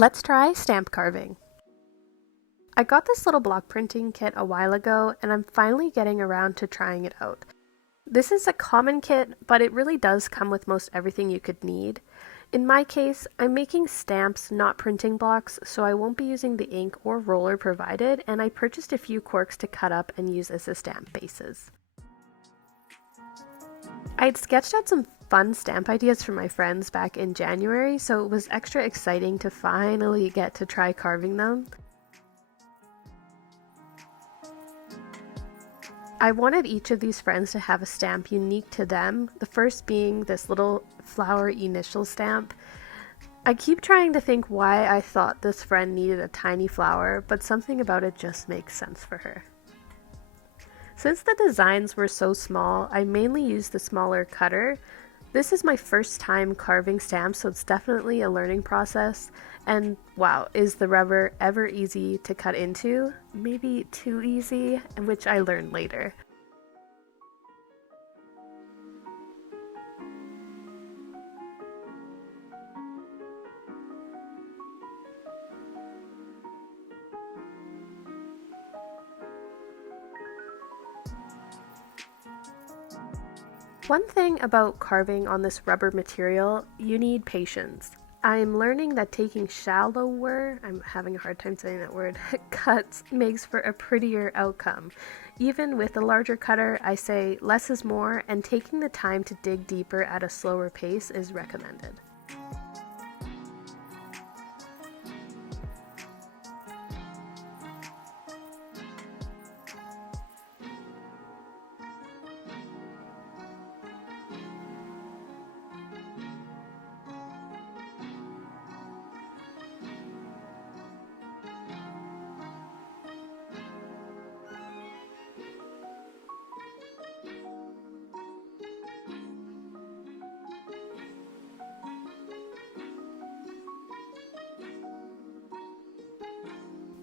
Let's try stamp carving. I got this little block printing kit a while ago and I'm finally getting around to trying it out. This is a common kit, but it really does come with most everything you could need. In my case, I'm making stamps, not printing blocks, so I won't be using the ink or roller provided, and I purchased a few corks to cut up and use as the stamp bases. I'd sketched out some fun stamp ideas for my friends back in January, so it was extra exciting to finally get to try carving them. I wanted each of these friends to have a stamp unique to them, the first being this little flower initial stamp. I keep trying to think why I thought this friend needed a tiny flower, but something about it just makes sense for her. Since the designs were so small, I mainly used the smaller cutter. This is my first time carving stamps, so it's definitely a learning process. And wow, is the rubber ever easy to cut into? Maybe too easy, which I learned later. One thing about carving on this rubber material, you need patience. I'm learning that taking shallower, I'm having a hard time saying that word, cuts makes for a prettier outcome. Even with a larger cutter, I say less is more, and taking the time to dig deeper at a slower pace is recommended.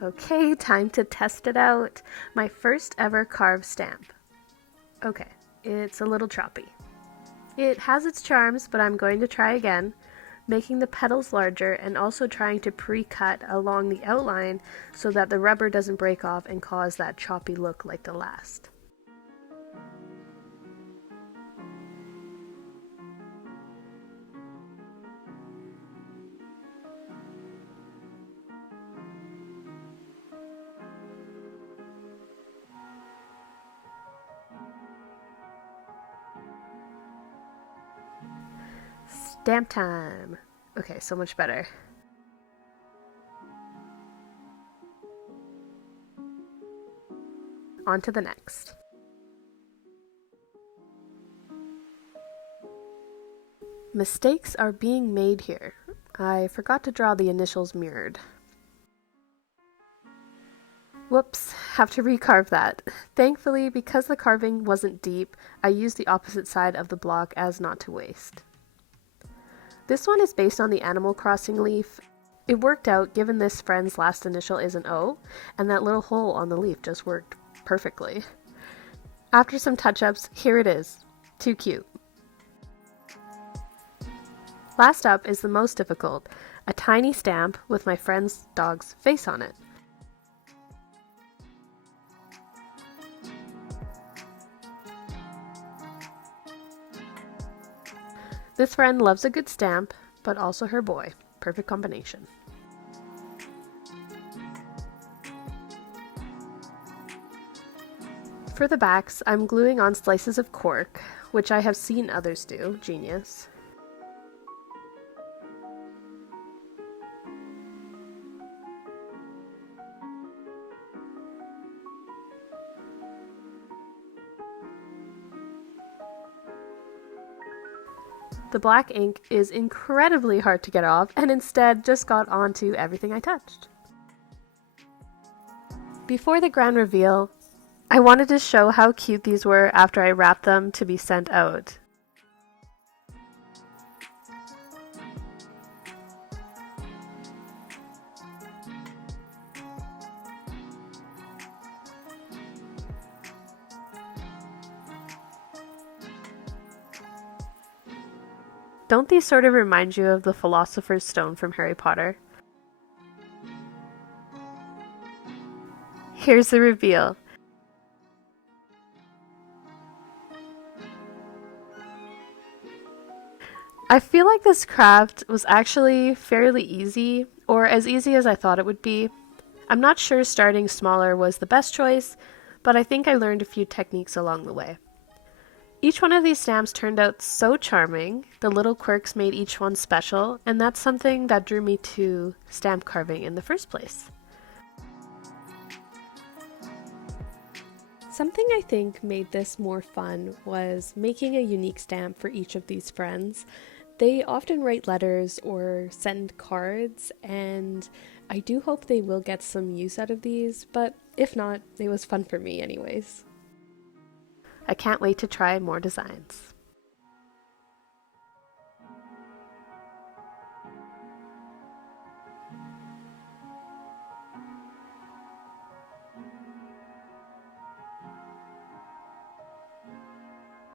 Okay, time to test it out. My first ever carved stamp. Okay, it's a little choppy. It has its charms, but I'm going to try again, making the petals larger and also trying to pre-cut along the outline so that the rubber doesn't break off and cause that choppy look like the last. Stamp time! Okay, so much better. On to the next. Mistakes are being made here. I forgot to draw the initials mirrored. Whoops, have to recarve that. Thankfully, because the carving wasn't deep, I used the opposite side of the block as not to waste. This one is based on the Animal Crossing leaf. It worked out given this friend's last initial is an O, and that little hole on the leaf just worked perfectly. After some touch-ups, here it is. Too cute. Last up is the most difficult, a tiny stamp with my friend's dog's face on it. This friend loves a good stamp, but also her boy. Perfect combination. For the backs, I'm gluing on slices of cork, which I have seen others do. Genius. The black ink is incredibly hard to get off and instead just got onto everything I touched. Before the grand reveal, I wanted to show how cute these were after I wrapped them to be sent out. Don't these sort of remind you of the Philosopher's Stone from Harry Potter? Here's the reveal. I feel like this craft was actually fairly easy, or as easy as I thought it would be. I'm not sure starting smaller was the best choice, but I think I learned a few techniques along the way. Each one of these stamps turned out so charming, the little quirks made each one special, and that's something that drew me to stamp carving in the first place. Something I think made this more fun was making a unique stamp for each of these friends. They often write letters or send cards, and I do hope they will get some use out of these, but if not, it was fun for me anyways. I can't wait to try more designs.